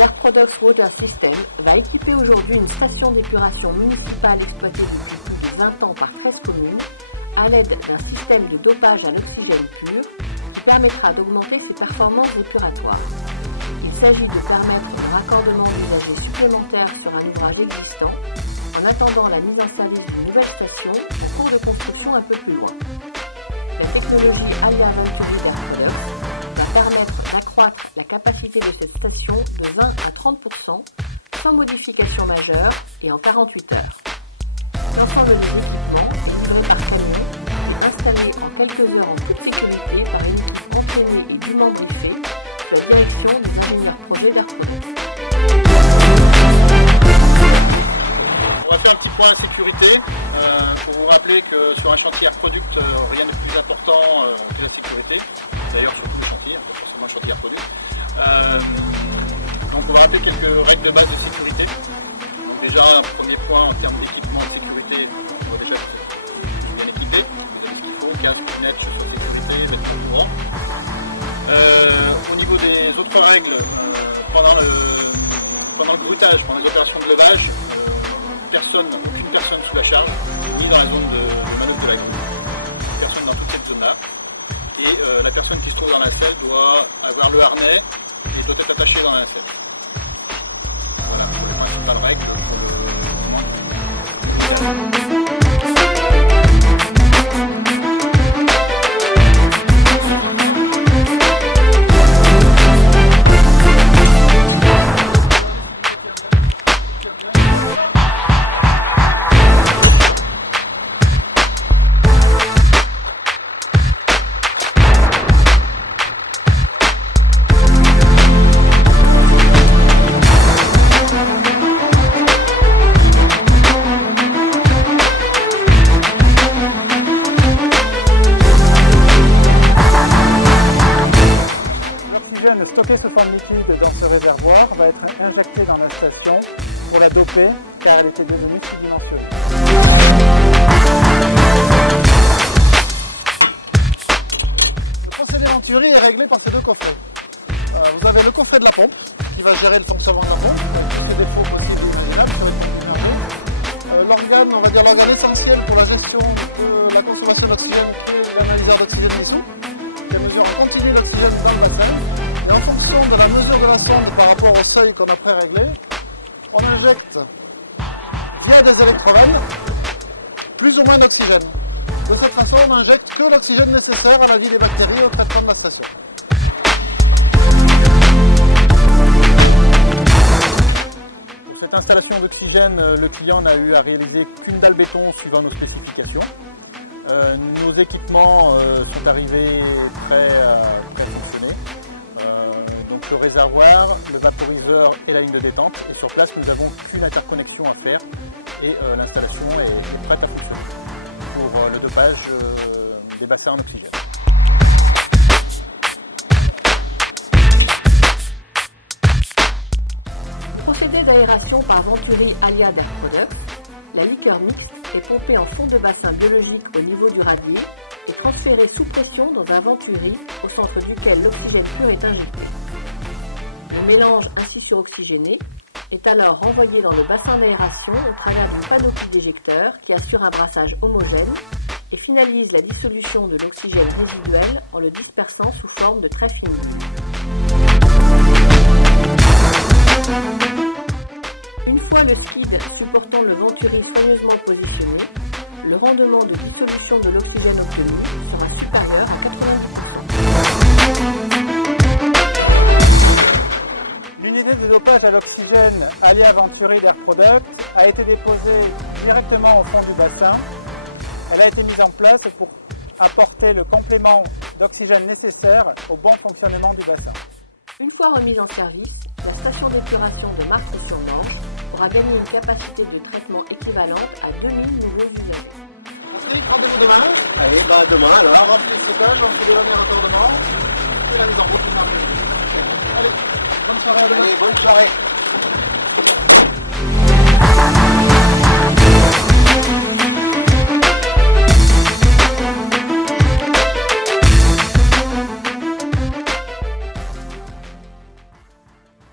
Air Products Water System va équiper aujourd'hui une station d'épuration municipale exploitée depuis plus de 20 ans par 13 communes à l'aide d'un système de dopage à l'oxygène pur qui permettra d'augmenter ses performances épuratoires. Il s'agit de permettre le raccordement d'usagers supplémentaires sur un ouvrage existant en attendant la mise en service d'une nouvelle station en cours de construction un peu plus loin. La technologie AIA Venturi d'Air Products va permettre d'accroître la capacité de cette station de 20 à 30% sans modification majeure et en 48 heures. L'ensemble des équipements est livré par camion et installé en quelques heures en toute sécurité par une équipe entraînée et dûment briefée sous la direction des ingénieurs projets d'Air Products. On va faire un petit point de sécurité pour vous rappeler que sur un chantier Air Product, rien n'est plus important que la sécurité. D'ailleurs sur tous les chantiers, pas forcément le chantier Air Product. Donc on va rappeler quelques règles de base de sécurité. Donc déjà, premier point en termes d'équipement de sécurité, on doit déjà être bien équipé. Vous avez ce qu'il faut, casque, lunettes, chaussures de sécurité, vêtements de courant. Au niveau des autres règles, pendant le broutage, pendant les opérations de levage, aucune personne sous la charge, ni dans la zone de manœuvre de la grue. Personne dans toute cette zone-là. Et la personne qui se trouve dans la selle doit avoir le harnais et doit être attachée dans la selle. Voilà, c'est les principales règles pour le stocké sous forme liquide dans ce réservoir va être injecté dans la station pour la doper car elle était devenue sous-dimensionnée. Le procédé Venturi est réglé par ces deux coffrets. Vous avez le coffret de la pompe qui va gérer le fonctionnement de la pompe, les défauts possibles et imaginables, ça va être compliqué. L'organe, on va dire l'organe essentiel pour la gestion de la consommation d'oxygène, c'est l'analyseur d'oxygène dissous, qui mesure en continu l'oxygène dans le bassin. Et en fonction de la mesure de la sonde par rapport au seuil qu'on a pré-réglé, on injecte via des électrolytes plus ou moins d'oxygène. De cette façon, on n'injecte que l'oxygène nécessaire à la vie des bactéries et au traitement de la station. Pour cette installation d'oxygène, le client n'a eu à réaliser qu'une dalle béton suivant nos spécifications. Nos équipements sont arrivés très fonctionnés. Donc le réservoir, le vaporiseur et la ligne de détente. Et sur place, nous n'avons qu'une interconnexion à faire et l'installation est prête à fonctionner pour le dopage des bassins en oxygène. Procédé d'aération par Venturi AIA d'Air Products, la liqueur mixte est pompée en fond de bassin biologique au niveau du radier et transférée sous pression dans un Venturi au centre duquel l'oxygène pur est injecté. Le mélange ainsi suroxygéné est alors renvoyé dans le bassin d'aération au travers d'une panoplie d'éjecteurs qui assure un brassage homogène et finalise la dissolution de l'oxygène résiduel en le dispersant sous forme de traits finis. Une fois le skid supportant le Venturi soigneusement positionné, le rendement de dissolution de l'oxygène obtenu sera supérieur à 90%. L'unité de dopage à l'oxygène AIA Venturi d'Air Products a été déposée directement au fond du bassin. Elle a été mise en place pour apporter le complément d'oxygène nécessaire au bon fonctionnement du bassin. Une fois remise en service, la station d'épuration de Marcy-sur-Manche pourra gagner une capacité de traitement équivalente à 2000 nouveaux usagers. Merci, rendez-vous demain. Allez, demain alors. Remplir le stockage, remplir le dernier raccordement et la mise en route. Allez, bonne soirée à demain. Allez, bonne soirée.